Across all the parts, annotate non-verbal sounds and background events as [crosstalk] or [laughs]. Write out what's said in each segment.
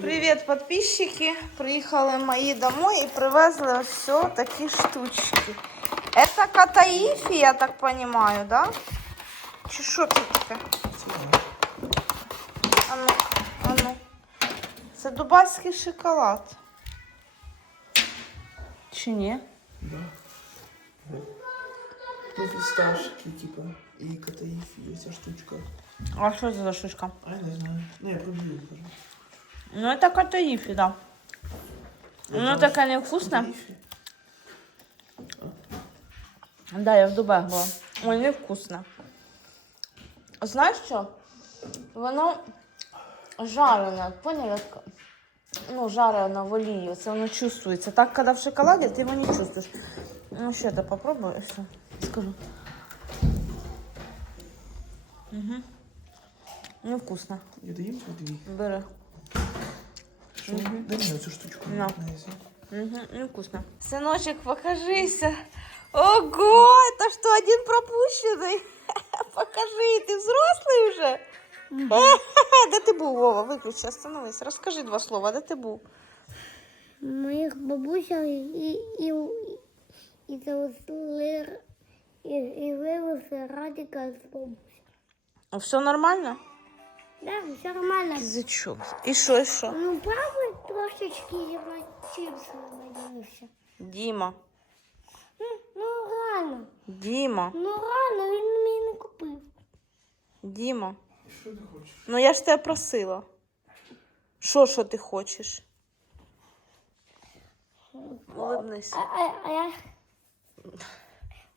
Привет, подписчики! Приехали мои домой и привезли ось все такие штучки. Это катаифи, я так понимаю, да? Чи що це таке? А ну, а ну. Це дубайський шоколад. Чи ні? Да. Ну, фісташки, типа, і катаїфі, і ця штучка. А що це за штучка? А я не знаю. Не, я пробую, кажу. Ну, это катаифи, да. Ну, такая невкусная. Да, я в Дубаї була. Ой, невкусно. Знаєш що? Воно жарене, поняв? Ну, жарене в олії. Це воно чувствується. Так, коли в шоколаді, ти його не чувствуєш. Ну, ще це попробую, все. Скажу. Угу. Невкусно. Я даю тобі дві. Бери. Що? Дай мені цю штучку. На. Несі. Угу, невкусно. Сыночек, покажися. Ого, это что, один пропущенный? [laughs] Покажи, ты взрослый уже? Де ти був, Вова? Виключи, остановись. Розкажи два слова, де ти був? Моїх бабуся і, і, і завезли і, і вивезли радіка з бабусі. Все нормально? Да, все нормально. Язичок. І що, і що? Ну, правда, трошечки я чипси надіявся. Діма, Ну, ну, реально. Діма, Ну, реально, він мені не купив. Діма. Що ти хочеш? Ну я ж тебе просила. Що, що ти хочеш? Улыбнись. А, а, а я...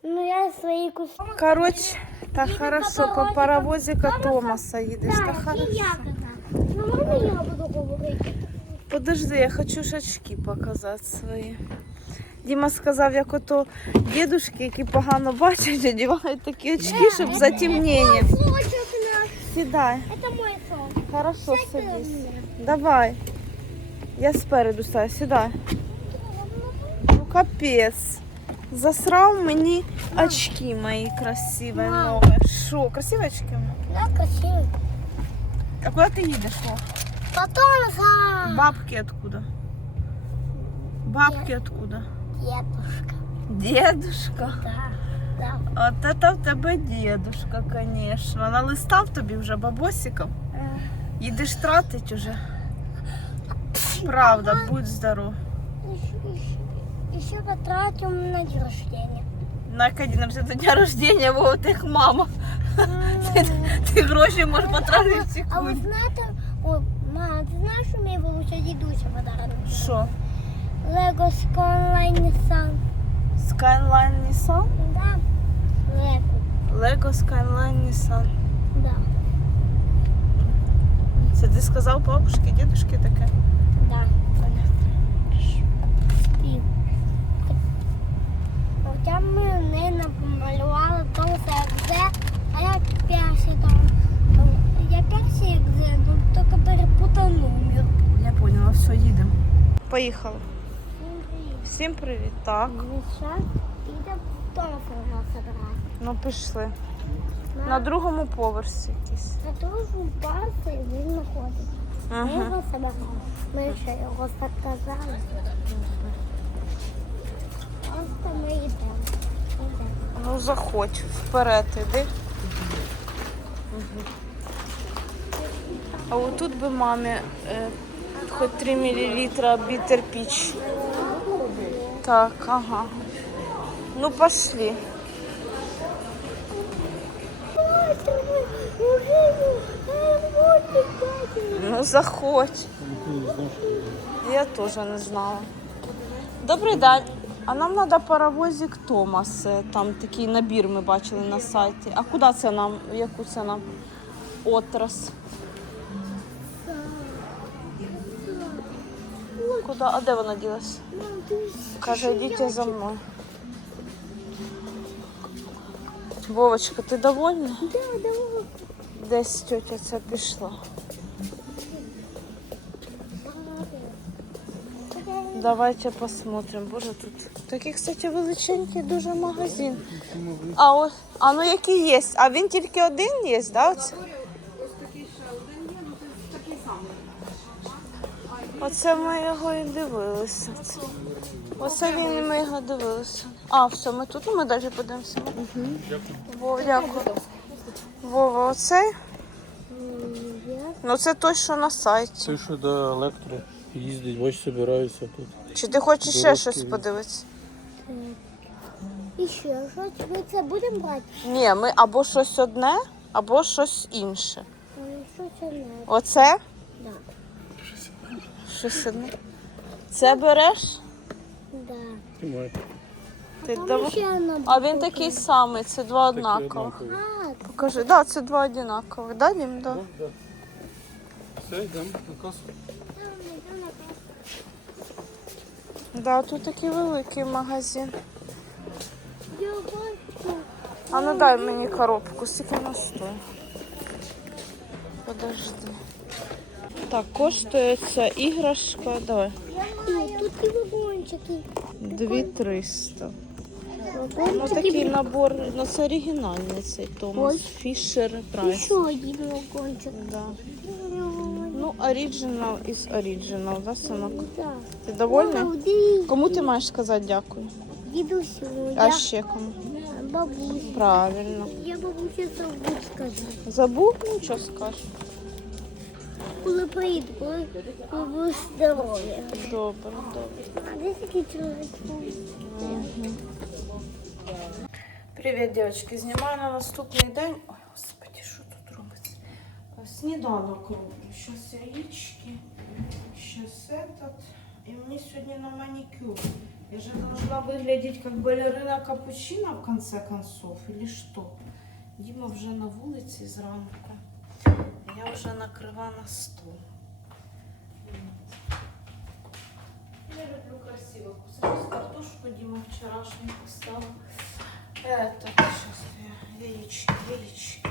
Ну, я свої куски. Короче, так хорошо, по паровозика Томаса їдеш. Так Так, хорошо. Ну, можна я буду говорити? Подожди, я хочу очки показати свої. Діма сказав, як ото дідушки, які погано бачать, одягають такі очки, щоб затемнення. Сідай. Это мой сон. Хорошо, садись. Давай. Я спереду стою, сідай. Ну капець. Засрав мені очки мої красиві нові. Що, красиві очки? мої? Да, красивый. А куди ти їдеш? О? Потом за Бабки откуда? Бабки откуда? дедушка. Дедушка. Да, да. От это в тебе дедушка, конечно. Налистав тобі вже бабосиком. Е, Їдеш тратить уже. Правда, будь здоров. Еще, еще на день рождения. На день до дня рождения, бо у тих мама. Ти, ти гроші можеш потратити в А ви секунду. знаєте, о, мама, ти знаєш, що мені бабуся дідуся подарунок? Що? Лего Skyline Nissan. Skyline Nissan? Да. Лего. Lego Skyline Nissan. Да. Це ти сказав бабушки, дідушки таке? Да. І. Хоча ми не намалювали тому екзе, а я перший там. Я перший екзе, ну тільки перепутав номер. Я поняла, все, їдемо. Поїхали. Всім привіт. Всім привіт. Так. Зараз забирати. Ну пішли. На, На другому поверсі якийсь. на другому парці він знаходиться. Ми його забираємо. Ми ще його заказали. Просто ми йдемо. Ну заходь, вперед іди. А отут би мамі е, хоч 3 мл бітер піч. Так, ага. Ну пошли. Ну заходь. Я теж не знала. Добрий день. А нам треба паровозик Томас. Е, Там такий набір ми бачили на сайті. А куди це нам? В Яку це нам? Отрас. Куди? А де вона ділась? Каже, йдіть за мною. Вовочка, ти довольна? Десь тетя ця пішла. Давайте посмотрим. Боже, тут такий, кстати, величенький дуже магазин. А ось, а ну які є? А він тільки один є, да? Оце? Оце ми його і дивилися. Оце він ми його дивилися. А, все, ми тут, ну ми далі подивимося. Вова, дякую. Вова, оцей? Ну це той, що на сайті. Це що до електро їздить, бач, собираюся тут. Чи ти хочеш ще Дорожки щось подивитися? І ще що? Ми це будемо брати? Ні, ми або щось одне, або щось інше. Ну, Що це не? Оце? Да. Щось одне. Це береш? Да. Тримай. Ти Там ще одна А він такий самий, це два Такі однакових. однакові. А, Покажи, так, да, це два однакових, да, Дім? Да. Ну, да. Все, йдемо на касу. Да, тут такий великий магазин. А ну дай мені коробку, скільки вона стоїть. Подожди. Так, коштує ця іграшка. Давай. Тут і вагончики. 2300. Ну такий набор, ну це оригінальний цей Томас. Фішер Прайс. ще один вагончик. Да. Ну, оригінал із оригінал, да, синок? Да. Ти довольний? Молодий. Кому ти маєш сказати дякую? Дідусю, А я ще кому? бабусь. Правильно. Я бабусі забудь сказати. Забув, нічого скажеш. Коли приїду, коли, коли буду здоров'я. Добре, добре. А де такий чоловік? Привіт, дівчатки. Знімаю на наступний день господи, що тут робиться? Е, Сніданок роблю. Щас яички, щас этот. И мне сегодня на маникюр. Я же должна выглядеть как балерина капучино в конце концов, или что? Дима вже на вулиці зранку. Я вже накрива на стол. Я люблю красиво кусать картошку. Дима вчерашний поставил. Это сейчас я яички, яички,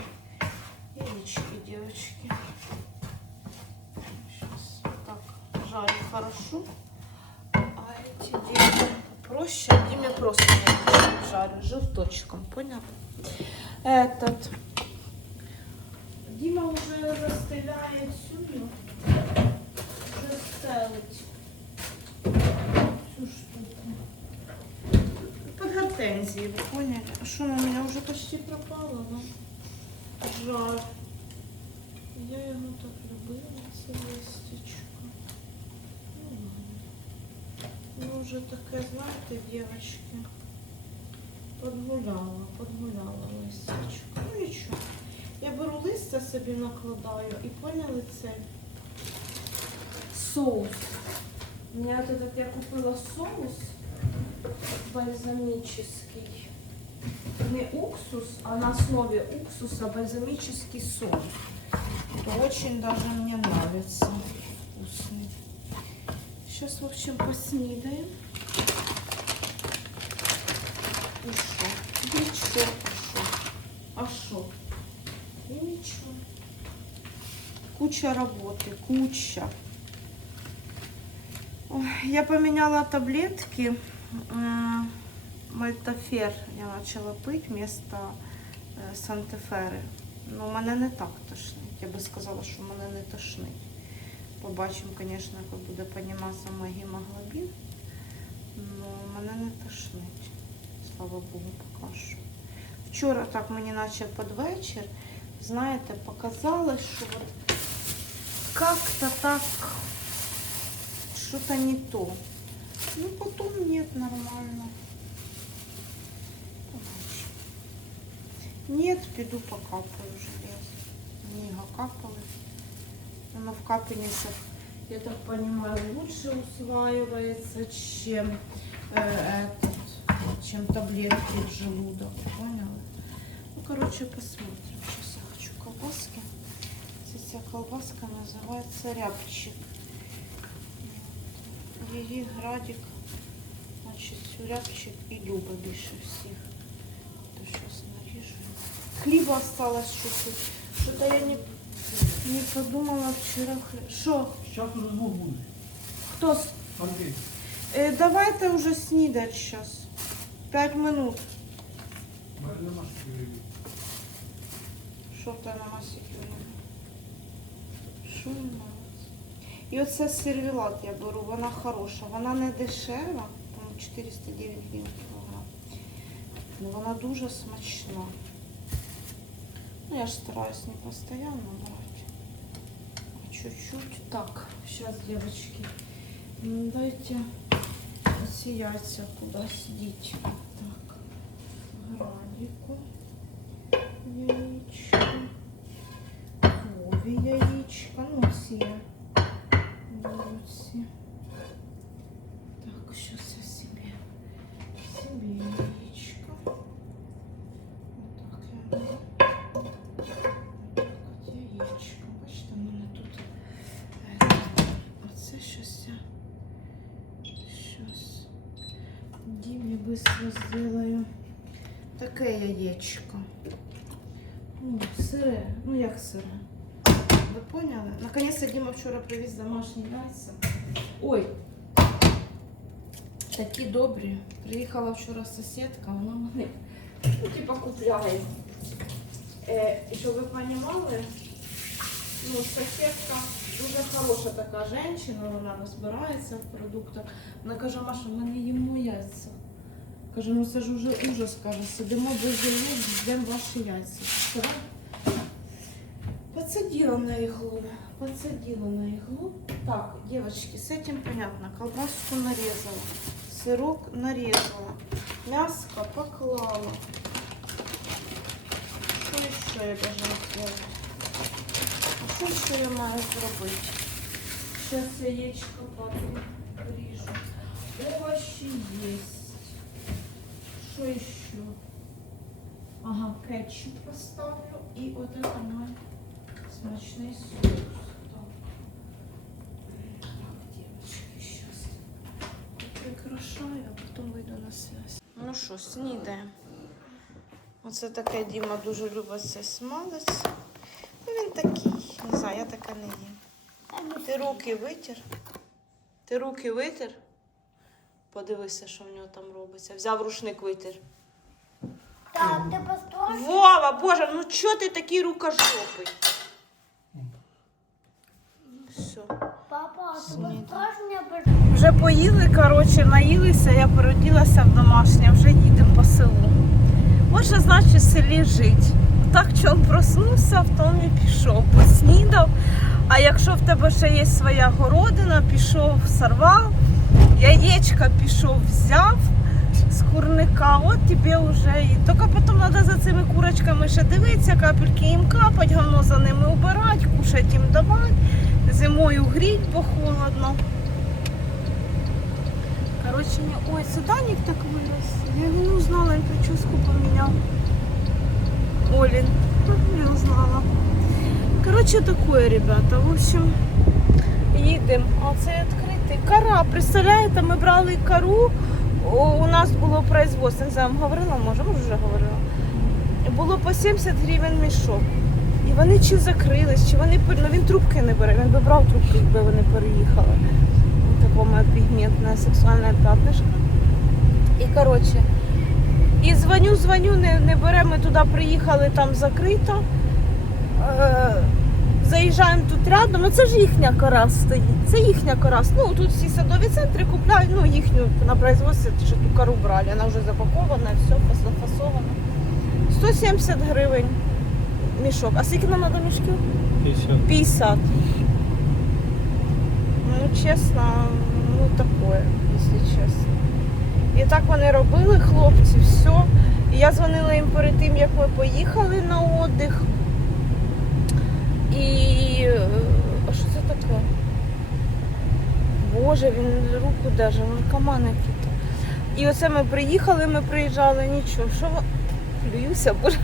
яички, Девочки. Сейчас так жарю хорошо. А эти Диме попроще, Диме просто жарю желточком, понял? Этот. Дима уже застеляет сюда. Уже стелить гортензией, вы поняли? А что у меня уже почти пропала, да? Жаль. Я его так любила, це листечко. Ну ладно. Ну таке, знаєте, девочки, подгуляла, подгуляла листечко. Ну нічого. Я беру листя собі накладаю і поняли це соус. У меня этот я купила соус бальзамический. Не уксус, а на основе уксуса бальзамический соус. Очень даже мне нравится. Вкусный. Сейчас, в общем, поснидаем. И что? Ничего. Шо? А что? И ничего. Куча работы, куча. Я поменяла таблетки. М, Мальтофер я почала пити вместо е, Сантефери. Ну, мене не так тошнить. Я би сказала, що мене не тошнить. Побачимо, звісно, як буде підніматися мій гемоглобін. Ну, мене не тошнить. Слава Богу, поки що. Вчора так мені наче під вечір, знаєте, показалось, що от как-то так что-то не то. Ну, потом нет, нормально. Нет, піду покапаю железо. Мені його капали. Оно в капельницах, я так понимаю, лучше усваивается, чем, э, этот, чем таблетки в желудок. Поняла? Ну, короче, посмотрим. Сейчас я хочу колбаски. Ця колбаска називається рябчик. Її градик, значить, рябчик і любить більше всіх. Хліба осталось чуть-чуть. Что-то я не, не подумала вчера. Що? Зараз уже звук буде. Хто? с- Андрій. Е, давайте вже снідать зараз. П'ять минут. Що в тебе на масі Що у нас? І оце сервілат я беру, вона хороша. Вона не дешева, там 409 гривень кілограм. Ну, вона дуже смачна. Ну, я ж стараюсь не постоянно брать, а чуть-чуть. Так, сейчас, девочки, м, дайте ці яйця куда сидіть. Так, градику, яичко, Вові яичко, ну ці. Быстро зроблю. Таке яєчко. Ну, сире. Ну як сире? Ви поняли? Наконец-то Діма вчора привіз домашні яйця. Ой. Такі добрі. Приїхала вчора сусідка, вона мене ну, типа купляє. Е, щоб ви розуміли, ну, сусідка дуже хороша така жінка, вона розбирається в продуктах. Вона каже, Маша, ми не їмо яйця. Каже, ну це ж уже ужас, каже, сидимо без яєць, ждемо ваші яйця. Подсадила на иглу, подсадила на иглу. Так, девочки, с этим понятно. Колбаску нарезала, сырок нарезала, мяско поклала. Что еще я должна сделать? А что еще я маю зробити? Сейчас яичко порежу. Овощи есть. Что еще? Ага, кетчуп поставлю. Вот это мой смачный соус. Прикрашаю, а потом вийду на связь. Ну що, снідаємо. Оце таке Діма дуже любить цей смалець. Ну він такий. Не знаю, я таке не їм. Ти руки витер? Ти руки витер? Подивися, що в нього там робиться. Взяв рушник витер. Так, ти построїш? Вова, боже, ну чого ти такий рукожопий? Все. Папа, ти построїш мене Вже поїли, коротше, наїлися, я переоділася в домашнє, вже їдемо по селу. Що значить в селі жити. Так чом проснувся, в тому і пішов, поснідав. А якщо в тебе ще є своя городина, пішов, сорвав, яєчка пішов, взяв з курника, от тобі вже і. Тільки потім треба за цими курочками ще дивитися, капельки їм капать, говно за ними убирати, кушать їм давати, зимою гріть, бо холодно. Короче, не... Ой, Саданик так вырос. Я его не узнала, я прическу поменял. Олин. Не узнала. Короче, такое, ребята. В общем, їдемо. А це. Кара, представляєте, ми брали кару. У нас було производство, не знаю, говорила, може, може вже говорила. Було по 70 гривень мішок. І вони чи закрились, чи вони ну, він трубки не бере. Він би брав трубки, якби вони переїхали. Такое мое пигментное сексуальное пятнышко. І коротше, і дзвоню, дзвоню, не, не бере, ми туди приїхали, там закрито. Заїжджаємо тут рядом, ну це ж їхня кора стоїть. Це їхня кора. Ну тут всі садові центри купляють, ну їхню на производстві, що ту кору брали. Вона вже запакована, все зафасована. 170 гривень мішок. А скільки нам треба мішків? 50. 50. Ну, чесно, ну такое, якщо чесно. І так вони робили, хлопці, все. І я дзвонила їм перед тим, як ми поїхали на отдих. І. А що це таке? Боже, він руку даже, наркоман який-то. І оце ми приїхали, ми приїжджали, нічого. Що плююся, боже.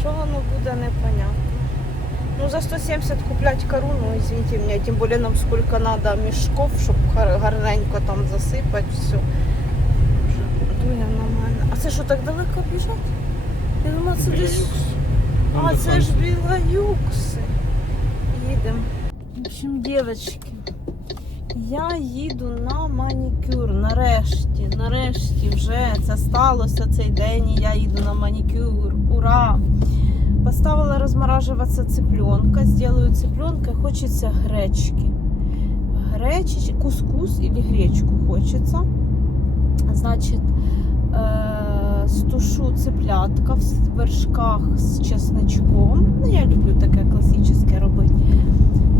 Що воно буде, непонятно. Ну, за 170 куплять кору, ну, извините меня, тем более нам сколько надо мешков, чтобы гарненько там засыпать все. Дуя нормально. А це що, так далеко біжать? Я думала, це десь... А, це ж білоюкси. Їдемо. В общем, девочки, я їду на манікюр. Нарешті, нарешті вже це сталося цей день, і я їду на манікюр. Ура! Поставила розморажуватися цыпленка, сделаю цыпленка, хочеться гречки. гречич, кускус или гречку хочется. Значит, э, стушу в вершках з чесночком. Ну, я люблю таке класичне робити.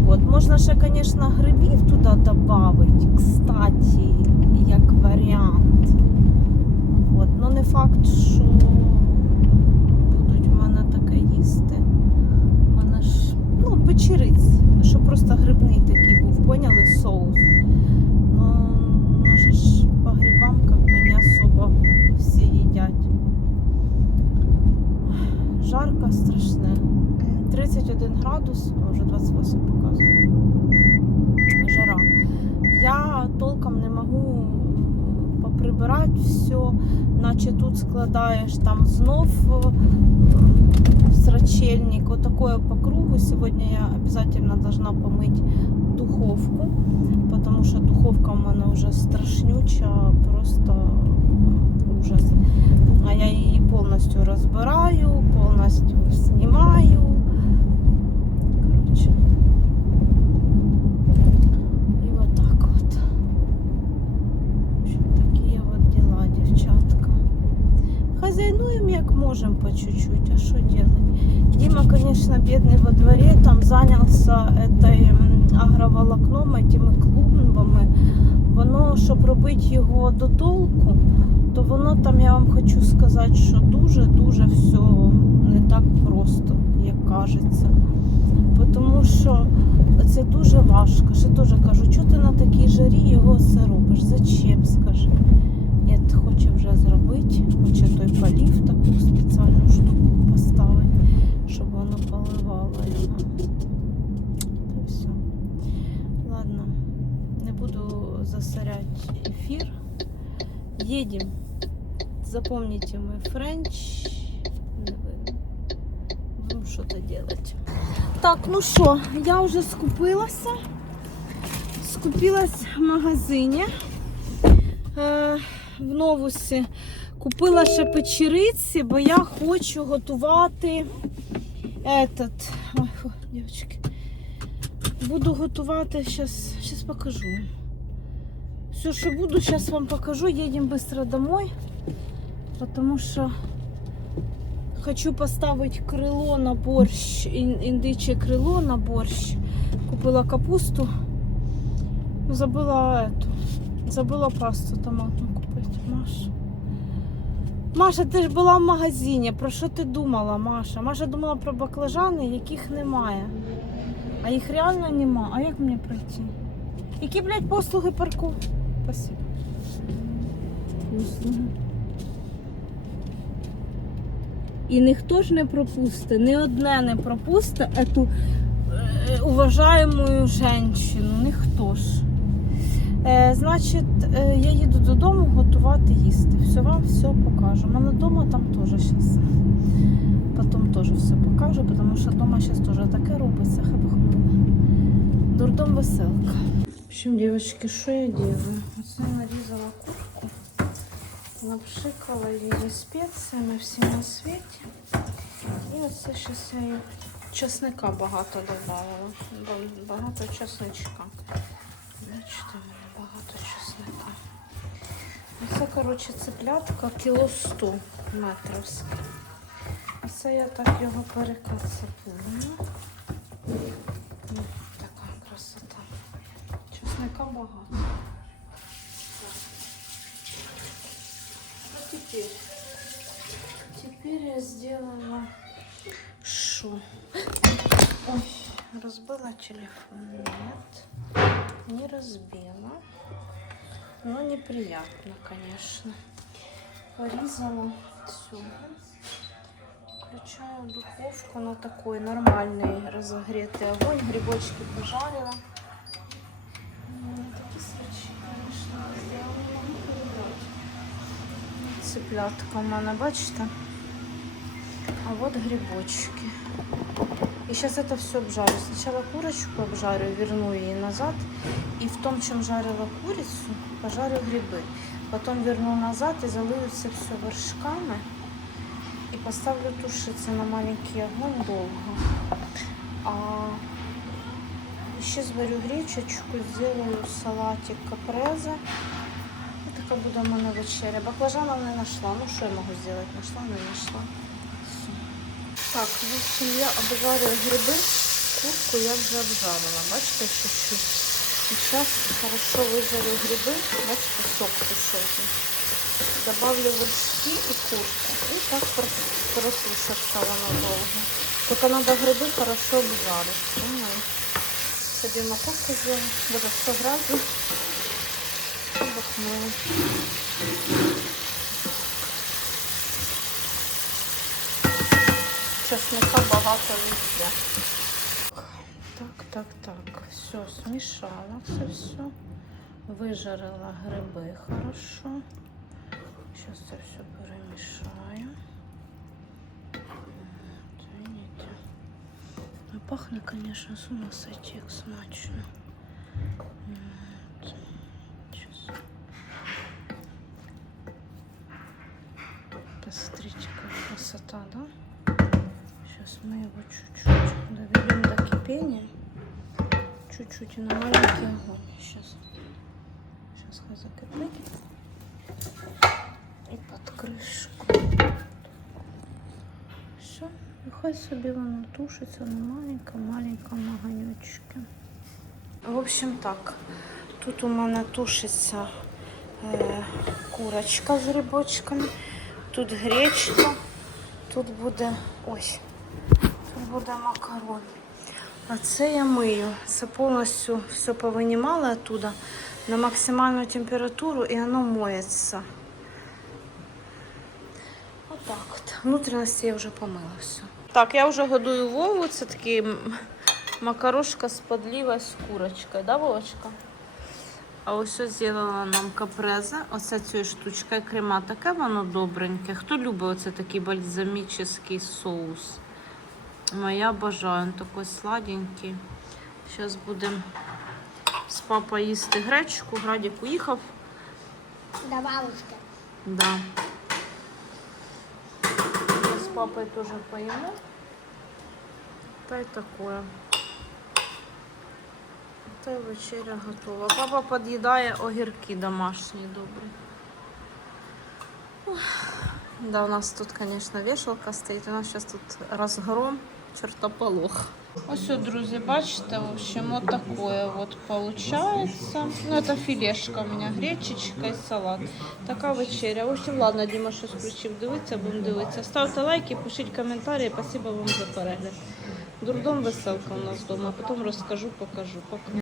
От, можна ще, звісно, грибів туди додати, кстати, як варіант. От, ну не факт, що будуть в мене таке їсти. У мене ж, ну, печериць, що просто грибний такий був, поняли, соус. Ну, може ж по грибам бы не особо всі їдять. Жарко страшне. 31 градус, вже 28 показує. Жара. Я толком не можу поприбирати все, наче тут складаєш там знов е, срачельник, вот такое по кругу. Сегодня я обязательно должна помыть духовку, потому что духовка у мене вже страшнюча, просто ужас. А я її повністю розбираю, повністю знімаю. Короче. І вот так вот. В общем, такі вот дела, дівчатка. Хозяйнуем як можем по чуть-чуть, а что делать? Дима, конечно, бедный во дворе, там занялся этой м, агроволокном, этими клумбами. Воно, щоб робити його до толку, то воно там, я вам хочу сказати, що дуже-дуже все не так просто, як кажеться. Тому що це дуже важко. Ще теж кажу, чого ти на такій жарі його все робиш? Зачем, скажи? Ні, хоче вже зробити, хоче той полів таку спеціальну штуку поставити, щоб воно поливало його. Та й все. Ладно, не буду засорять ефір. Едем. Запомните мой френч. Будем что-то делать. Так, ну що, я вже скупилася. Скупилась в магазині. Е, в новусі. Купила ще печериці, бо я хочу готувати этот. Ой, фу, дівчатки. Буду готувати, зараз покажу Все, що буду, зараз вам покажу. Їдемо швидко домой, тому що хочу поставити крило на борщ, ін- індиче крило на борщ. Купила капусту. Ну, Забыла эту. Забыла пасту томатну купити. Маша. Маша, ти ж була в магазині. Про що ти думала, Маша? Маша думала про баклажани, яких немає. А їх реально нема. А як мені пройти? Які, блядь, послуги парку? Спасибо. Послуги. І ніхто ж не пропусте, ні одне не пропусте ету е, уважаємою женщину. Ніхто ж. Е, значить, е, я їду додому готувати їсти. Все вам все покажу. У мене вдома там теж зараз. Потім теж все покажу, тому що вдома зараз теж таке робиться, Бог. Дурдом веселка. В общем, девочки, що я делаю? Оце нарізала курку, напшикала її спеціями всім на світі. І оце зараз я її чесника багато додавала. Багато чесничка. Бачите, в мене багато чесника. Це, коротше, цеплятка кіло 100 метрівське. А це я так його перекацепую. Ну, така красота. Чесника багато. А теперь, теперь я сделала что? Ой, разбила телефон. Нет, не разбила. Но неприятно, конечно. Порезала все. Включаю духовку на такой нормальный разогретый огонь. Грибочки пожарила. М, Такі свечі, конечно, я не можу передати Цыплятка у мене, бачите? А вот грибочки. И сейчас это все обжарю. Сначала курочку обжарю, верну ее назад. И в том, чем жарила курицу, пожарю грибы. Потом верну назад и залью это все вершками. И поставлю тушиться на маленький огонь долго. А Ще зварю гречечку, сделаю салатик капрезе. І така буде в мене вечеря. Баклажана не знайшла. Ну що я можу зробити? Нашла, не знайшла. Так, в общем, я обжарюю гриби. Курку я вже обжарила. Бачите, чуть-чуть. І зараз хорошо вижарю гриби. Бачите, сок пішов. Добавлю вершки і курку. І так прос- просушаться воно довго. Тільки треба гриби хорошо обжарити. Собі морковку з'їла. Буде 100 градусів. Обохнула. Чесника багато везде. Так, так, так. Все, смішала це все. Вижарила гриби хорошо. Сейчас це все перемішаю. Ну, пахне, конечно, с ума сойти, як смачно. От. Щас. Посмотрите, какая красота, да? Сейчас мы его чуть-чуть доведем до кипения. Чуть-чуть на маленький огонь. Сейчас. Сейчас хай закипить. І під кришку. Все, і хай собі воно тушиться на маленькому-маленькому огонечку. В общем так, тут у мене тушиться е, курочка з грибочками, тут гречка, тут буде ось, буде макарон. А це я мию. Це повністю все повинімала оттуда на максимальну температуру і воно моється. Отак от. Внутрішності я вже помила все. Так, я вже годую Вову. Це такий макарошка з подліва з курочкою, да, Вовочка? А ось ось зробила нам капрезе. Оце цією штучкою крема. Таке воно добреньке. Хто любить оце такий бальзамічний соус? Моя бажаю, він такий сладенький. Зараз будемо з папою їсти гречку. Градік уїхав. До бабушки. Да. Мы с папой тоже поему. Та й такое. Та й вечеря готова. Папа під'їдає огірки домашні добрі. Да, у нас тут, конечно, вешалка стоїть. У нас зараз тут розгром, чертополох. Ось, друзі, бачите, в общем, вот такое вот получается. Ну, это филешка у меня, гречечка и салат. Така вечеря. В общем, ладно, Діма щось включив дивитися, будемо дивитися. Ставте лайки, пишіть коментарі. Спасибо вам за перегляд. Дурдом веселка у нас вдома, потім розкажу, покажу. Пока.